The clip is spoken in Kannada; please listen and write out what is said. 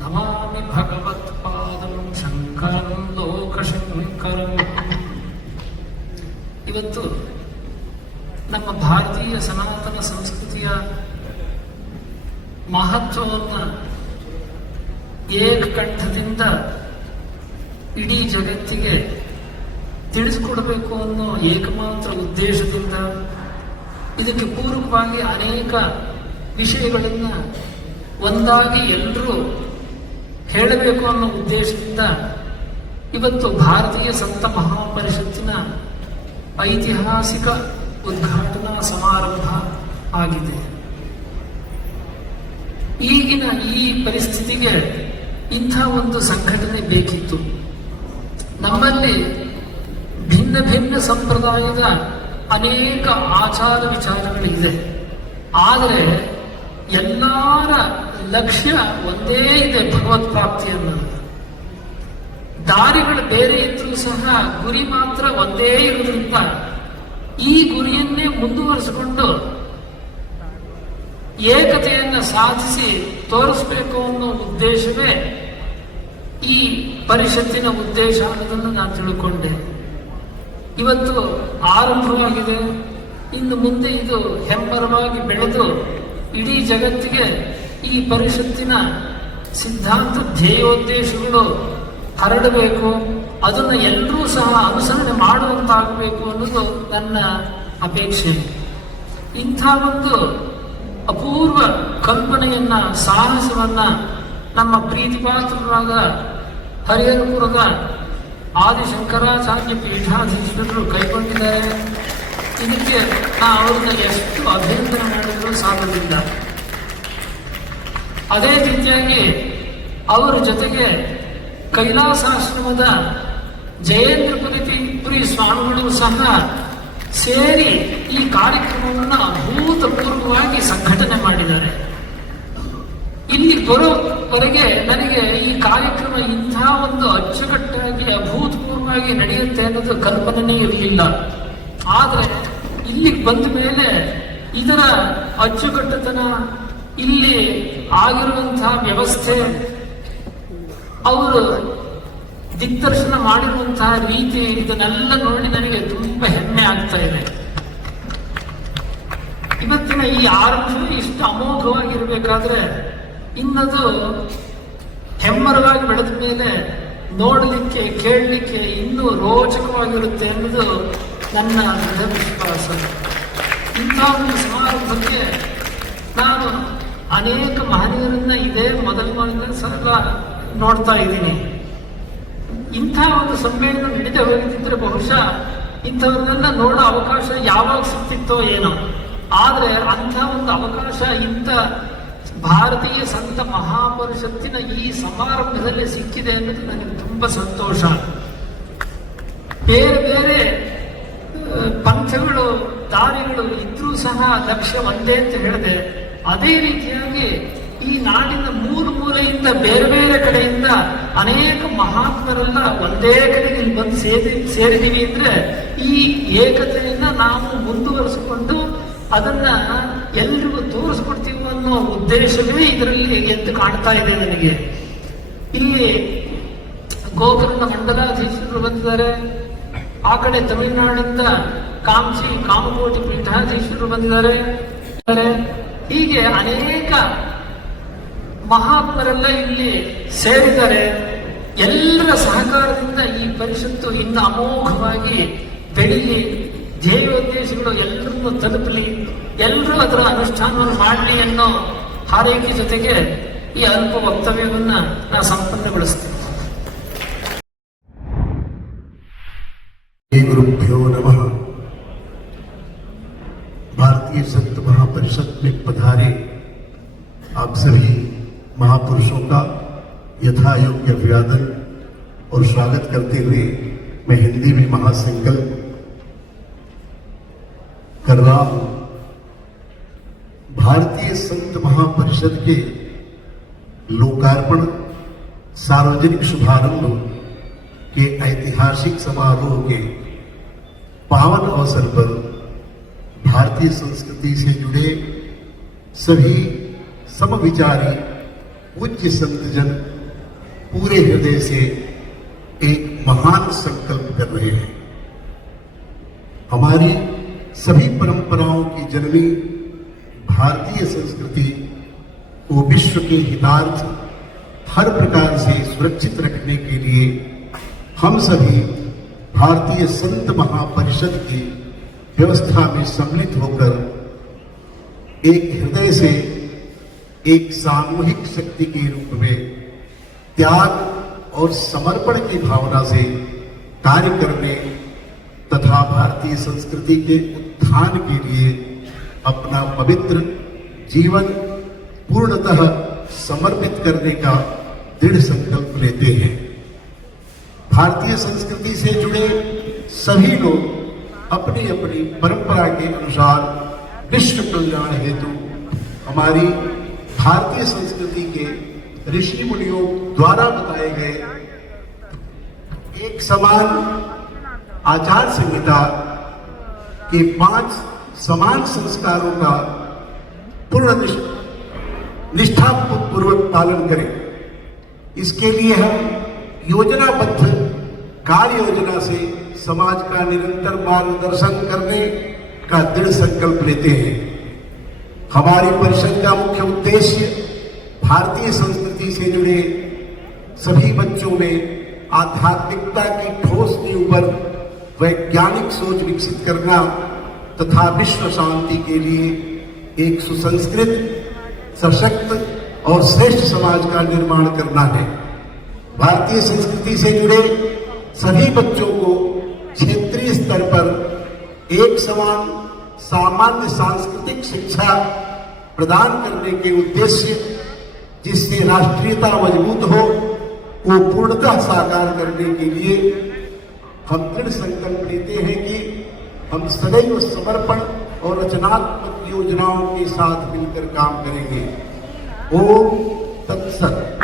ನಮಾಮಿ ಭಗವತ್ಪಾದಂ ಶಂಕರಂ ಲೋಕಶಂಕರಂ ಇವತ್ತು ನಮ್ಮ ಭಾರತೀಯ ಸನಾತನ ಸಂಸ್ಕೃತಿಯ ಮಹತ್ವವನ್ನು ಏಕಕಂಠದಿಂದ ಇಡೀ ಜಗತ್ತಿಗೆ ತಿಳಿಸ್ಕೊಡ್ಬೇಕು ಅನ್ನೋ ಏಕಮಾತ್ರ ಉದ್ದೇಶದಿಂದ ಇದಕ್ಕೆ ಪೂರಕವಾಗಿ ಅನೇಕ ವಿಷಯಗಳನ್ನು ಒಂದಾಗಿ ಎಲ್ಲರೂ ಹೇಳಬೇಕು ಅನ್ನೋ ಉದ್ದೇಶದಿಂದ ಇವತ್ತು ಭಾರತೀಯ ಸಂತ ಮಹಾಪರಿಷತ್ತಿನ ಐತಿಹಾಸಿಕ ಉದ್ಘಾಟನಾ ಸಮಾರಂಭ ಆಗಿದೆ. ಈಗಿನ ಈ ಪರಿಸ್ಥಿತಿಗೆ ಇಂಥ ಒಂದು ಸಂಘಟನೆ ಬೇಕಿತ್ತು. ನಮ್ಮಲ್ಲಿ ಭಿನ್ನ ಭಿನ್ನ ಸಂಪ್ರದಾಯದ ಅನೇಕ ಆಚಾರ ವಿಚಾರಗಳಿದೆ. ಆದರೆ ಎಲ್ಲರ ಲಕ್ಷ್ಯ ಒಂದೇ ಇದೆ ಭಗವತ್ ಪ್ರಾಪ್ತಿ ಅನ್ನೋದು ದಾರಿಗಳು ಬೇರೆ ಇದ್ರೂ ಸಹ ಗುರಿ ಮಾತ್ರ ಒಂದೇ ಇರುವುದರಿಂದ ಈ ಗುರಿಯನ್ನೇ ಮುಂದುವರಿಸಿಕೊಂಡು ಏಕತೆಯನ್ನು ಸಾಧಿಸಿ ತೋರಿಸ್ಬೇಕು ಅನ್ನೋ ಉದ್ದೇಶವೇ ಈ ಪರಿಷತ್ತಿನ ಉದ್ದೇಶ ಅನ್ನೋದನ್ನು ನಾನು ತಿಳ್ಕೊಂಡೆ. ಇವತ್ತು ಆರಂಭವಾಗಿದೆ. ಇನ್ನು ಮುಂದೆ ಇದು ಹೆಮ್ಮರವಾಗಿ ಬೆಳೆದು ಇಡೀ ಜಗತ್ತಿಗೆ ಈ ಪರಿಷತ್ತಿನ ಸಿದ್ಧಾಂತ ಧ್ಯೇಯೋದ್ದೇಶಗಳು ಹರಡಬೇಕು, ಅದನ್ನು ಎಲ್ಲರೂ ಸಹ ಅನುಸರಣೆ ಮಾಡುವಂತಾಗಬೇಕು ಅನ್ನೋದು ನನ್ನ ಅಪೇಕ್ಷೆ. ಇಂಥ ಒಂದು ಅಪೂರ್ವ ಕಲ್ಪನೆಯನ್ನ, ಸಾಹಸವನ್ನ ನಮ್ಮ ಪ್ರೀತಿಪಾತ್ರರಾದ ಹರಿಹರಪುರದ ಆದಿಶಂಕರಾಚಾರ್ಯ ಪೀಠಾಧೀಶರು ಕೈಗೊಂಡಿದ್ದಾರೆ. ಇದಕ್ಕೆ ಅವ್ರನ್ನ ಎಷ್ಟು ಅಭ್ಯಂತರ ಮಾಡಿದ್ರು ಸಾಲುವುದಿಲ್ಲ. ಅದೇ ರೀತಿಯಾಗಿ ಅವರ ಜೊತೆಗೆ ಕೈಲಾಸಾಶ್ರಮದ ಜಯೇಂದ್ರಪುರಿ ಪುರಿ ಸ್ವಾಮಿಗಳು ಸಹ ಸೇರಿ ಈ ಕಾರ್ಯಕ್ರಮವನ್ನು ಅಭೂತಪೂರ್ವವಾಗಿ ಸಂಘಟನೆ ಮಾಡಿದ್ದಾರೆ. ಇಲ್ಲಿ ಬರೋವರೆಗೆ ನನಗೆ ಈ ಕಾರ್ಯಕ್ರಮ ಇಂಥ ಒಂದು ಅಚ್ಚುಕಟ್ಟಾಗಿ, ಅಭೂತಪೂರ್ವವಾಗಿ ನಡೆಯುತ್ತೆ ಅನ್ನೋದು ಕಲ್ಪನೆಯೇ ಇರಲಿಲ್ಲ. ಆದರೆ ಇಲ್ಲಿಗೆ ಬಂದ ಮೇಲೆ ಇದರ ಅಚ್ಚುಕಟ್ಟುತನ ಇಲ್ಲಿ ಆಗಿರುವಂತಹ ವ್ಯವಸ್ಥೆ, ಅವರು ದಿಗ್ದರ್ಶನ ಮಾಡಿರುವಂತಹ ರೀತಿ ಇದನ್ನೆಲ್ಲ ನೋಡಿ ನನಗೆ ತುಂಬಾ ಹೆಮ್ಮೆ ಆಗ್ತಾ ಇದೆ. ಇವತ್ತಿನ ಈ ಆರಂಭ ಇಷ್ಟು ಅಮೋಘವಾಗಿರ್ಬೇಕಾದ್ರೆ ಇನ್ನದು ಹೆಮ್ಮರವಾಗಿ ಬೆಳೆದ ಮೇಲೆ ನೋಡಲಿಕ್ಕೆ, ಕೇಳಲಿಕ್ಕೆ ಇನ್ನೂ ರೋಚಕವಾಗಿರುತ್ತೆ ಅನ್ನೋದು ನನ್ನ ದೃಢ ವಿಶ್ವಾಸ ಇಂಥ ಒಂದು ಸಮಾರಂಭಕ್ಕೆ ನಾನು ಅನೇಕ ಮಹನೀಯರನ್ನ ಇದೇ ಮೊದಲ ಸಲ ನೋಡ್ತಾ ಇದ್ದೀನಿ. ಇಂಥ ಒಂದು ಸಮ್ಮೇಳನ ನಡೀತಾ ಹೋಗಿದ್ದರೆ ಬಹುಶಃ ಇಂಥವ್ರನ್ನೆಲ್ಲ ನೋಡೋ ಅವಕಾಶ ಯಾವಾಗ ಸಿಗ್ತಿತ್ತೋ ಏನೋ. ಆದರೆ ಅಂಥ ಒಂದು ಅವಕಾಶ ಇಂಥ ಭಾರತೀಯ ಸಂತ ಮಹಾಪರಿಷತ್ತಿನ ಈ ಸಮಾರಂಭದಲ್ಲಿ ಸಿಕ್ಕಿದೆ ಅನ್ನೋದು ನನಗೆ ತುಂಬ ಸಂತೋಷ. ಬೇರೆ ಬೇರೆ ಪಂಥಗಳು, ದಾರಿಗಳು ಇದ್ರೂ ಸಹ ಲಕ್ಷ್ಯ ಒಂದೇ ಅಂತ ಹೇಳಿದೆ. ಅದೇ ರೀತಿಯಾಗಿ ಈ ನಾಡಿನ ಮೂರು ಮೂಲೆಯಿಂದ ಬೇರೆ ಬೇರೆ ಕಡೆಯಿಂದ ಅನೇಕ ಮಹಾತ್ಮರೆಲ್ಲ ಒಂದೇ ಕಡೆಗೆ ಬಂದು ಸೇರಿ, ಸೇರಿದೀವಿ ಅಂದ್ರೆ ಈ ಏಕತೆಯನ್ನ ನಾವು ಮುಂದುವರಿಸಿಕೊಂಡು ಅದನ್ನ ಎಲ್ರಿಗೂ ತೋರಿಸ್ಕೊಡ್ತೀವಿ ಅನ್ನೋ ಉದ್ದೇಶವೇ ಇದರಲ್ಲಿ ಎದ್ದು ಕಾಣ್ತಾ ಇದೆ ನನಗೆ. ಇಲ್ಲಿ ಗೋಕರ್ಣ ಮಂಡಲಾಧೀಶರು ಬಂದಿದ್ದಾರೆ. ಆ ಕಡೆ ತಮಿಳುನಾಡಿಂದ ಕಾಂಚಿ, ಕಾಮಕೋಟಿ ಪೀಠಾಧೀಶರು ಬಂದಿದ್ದಾರೆ. ಹೀಗೆ ಅನೇಕ ಮಹಾತ್ಮರೆಲ್ಲ ಇಲ್ಲಿ ಸೇರಿದ್ದಾರೆ. ಎಲ್ಲರ ಸಹಕಾರದಿಂದ ಈ ಪರಿಷತ್ತು ಇನ್ನು ಅಮೋಘವಾಗಿ ಬೆಳೀಲಿ. ಧ್ಯೇಯೋದ್ದೇಶಗಳು ಎಲ್ಲರನ್ನು ತಲುಪಲಿ. ಎಲ್ಲರೂ ಅದರ ಅನುಷ್ಠಾನವನ್ನು ಮಾಡಲಿ ಅನ್ನೋ ಹಾರೈಕೆ ಜೊತೆಗೆ ಈ ಅಲ್ಪ ವಕ್ತವ್ಯವನ್ನು ನಾನು ಸಂಪನ್ನಗೊಳಿಸ್ತೇನೆ. भारतीय संत महापरिषद में पधारे। आप सभी महापुरुषों का यथा योग्य अभिवादन और स्वागत करते हुए मैं हिंदी में महासंकल्प कर रहा हूँ। भारतीय संत महापरिषद के लोकार्पण, सार्वजनिक शुभारंभ के ऐतिहासिक समारोह के पावन अवसर पर भारतीय संस्कृति से जुड़े सभी समविचारी पूज्य संतजन पूरे हृदय से एक महान संकल्प कर रहे हैं। हमारी सभी परंपराओं की जननी भारतीय संस्कृति को विश्व के हितार्थ हर प्रकार से सुरक्षित रखने के लिए हम सभी भारतीय संत महापरिषद की व्यवस्था में सम्मिलित होकर एक हृदय से एक सामूहिक शक्ति के रूप में त्याग और समर्पण की भावना से कार्य करने तथा भारतीय संस्कृति के उत्थान के लिए अपना पवित्र जीवन पूर्णतः समर्पित करने का दृढ़ संकल्प लेते हैं। भारतीय संस्कृति से जुड़े सभी लोग अपनी अपनी परंपरा के अनुसार विश्व कल्याण हेतु हमारी भारतीय संस्कृति के ऋषि मुनियों द्वारा बताए गए एक समान आचार संहिता के पाँच समान संस्कारों का पूर्ण निष्ठ- निष्ठापूर्वक पालन करें। इसके लिए हम योजनाबद्ध कार्य योजना से समाज का निरंतर मार्गदर्शन करने का दृढ़ संकल्प लेते हैं। हमारी परिषद का मुख्य उद्देश्य भारतीय संस्कृति से जुड़े सभी बच्चों में आध्यात्मिकता की ठोस नींव पर वैज्ञानिक सोच विकसित करना तथा विश्व शांति के लिए एक सुसंस्कृत, सशक्त और श्रेष्ठ समाज का निर्माण करना है। भारतीय संस्कृति से जुड़े सभी बच्चों को क्षेत्रीय स्तर पर एक समान सामान्य सांस्कृतिक शिक्षा प्रदान करने के उद्देश्य जिससे राष्ट्रीयता मज़बूत हो वो पूर्णतः साकार करने के लिए हम दृढ़ संकल्प लेते हैं कि हम सदैव समर्पण और रचनात्मक योजनाओं के साथ मिलकर काम करेंगे। ओम तत्सत।